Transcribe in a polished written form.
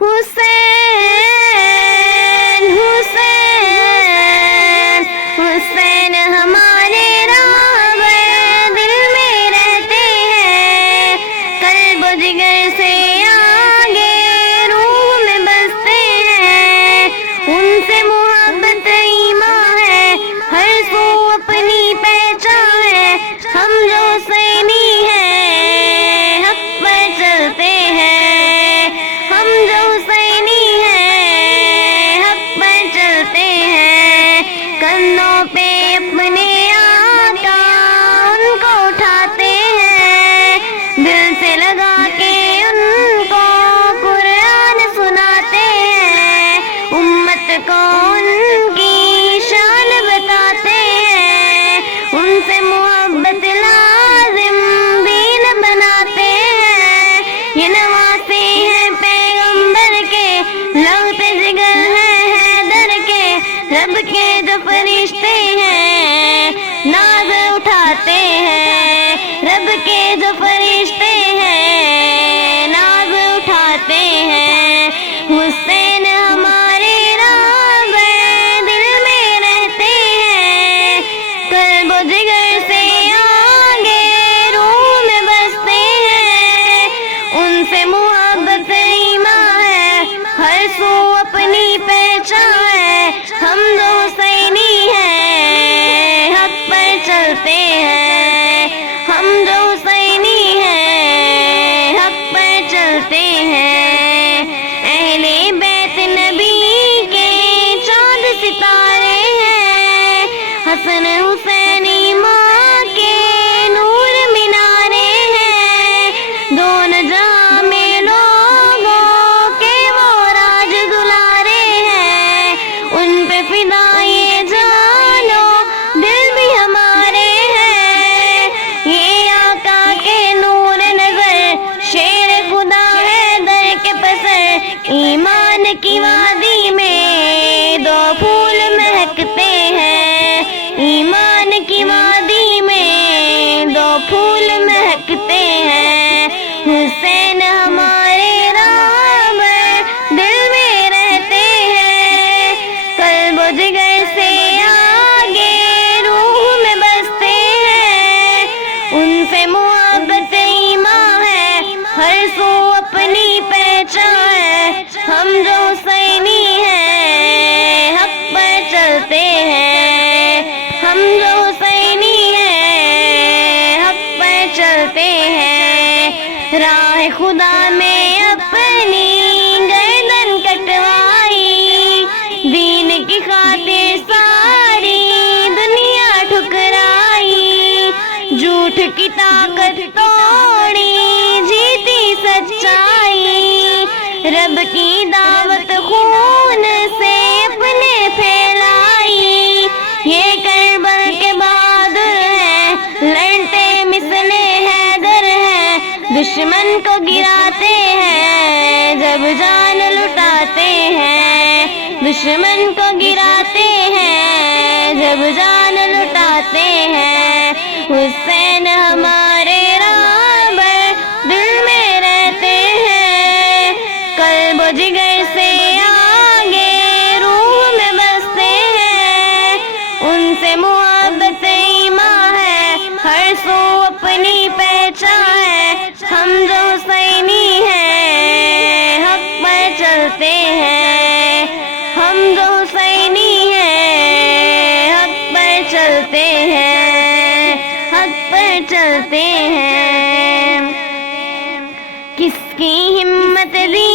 حسین حسین حسین ہمارے راہبر دل میں رہتے ہیں، قلب و جگر سے آگے روح میں بستے ہیں، ان سے محبت ایمان ہے، ہر سو اپنی پہچان ہے، ہم جو حسینی ہیں حق پر چلتے ہیں، ہم جو حسینی ہیں حق پر چلتے ہیں، کندھوں پہ اپنے آقا ان کو اٹھاتے ہیں، دل سے لگا کے ان کو قرآن سناتے ہیں، امت کو ان کی شان بتاتے ہیں، ان سے محبت لازم دین بناتے ہیں، یہ نواسے ہیں پیغمبر کے، لوتے جگر ہیں حیدر کے، رب کے جو فرشتے ہیں ناز اٹھاتے ہیں، رب کے جو فرشتے ہیں ناز اٹھاتے ہیں، حسین ہمارے راہبر دل میں رہتے ہیں، قلب و جگر سے آگے روح میں بستے ہیں، ان سے محبت ایمان ہے، ہر سو اپنی پہچان ہے، ہم جو حسینی ہیں حق پر چلتے ہیں، ہم جو حسینی ہیں حق پر چلتے ہیں، اہل بیت نبی کے چاند ستارے ہیں، حسن حسین ماں کے نور مینارے ہیں، دونوں جہاں میں لوگوں کے وہ راج دلارے ہیں، ان پہ فدائے جانو دل بھی ہمارے ہیں، یہ آقا کے نور نظر شیر خدا ہے در کے پسر، ایمان کی وادی میں دو پھول مہکتے ہیں، ایمان کی وادی میں دو پھول مہکتے ہیں، حسین ہمارے راہبر دل میں رہتے ہیں، قلب و جگر سے آگے روح میں بستے ہیں، ان سے محبت ایمان ہے، ہر سو اپنی پہچان ہے، ہم جو حسینی ہیں حق پر چلتے ہیں، ہم جو حسینی ہیں حق پر چلتے ہیں، راہ خدا میں اپنی گردن کٹوائی، دین کی خاطر ساری دنیا ٹھکرائی، جھوٹ کی طاقت توڑی جیتی سچائی، رب کی دعوت خون سے اپنے پھیلائی، یہ کربلا کے بہادر ہیں، لڑتے مثل حیدر ہیں، دشمن کو گراتے ہیں جب جان لٹاتے ہیں، دشمن کو گراتے ہیں جب جان لٹاتے ہیں، حسین ہمارے راہبر دل میں رہتے ہیں، قلب و جگر سے آگے روح میں بستے ہیں، ان سے محبت ایمان ہے، ہر سو اپنی پہچان ہے، ہم جو حسینی ہیں حق پر چلتے ہیں، ہم جو حسینی ہیں حق پر چلتے ہیں، حق پر چلتے ہیں، کس کی ہمت دی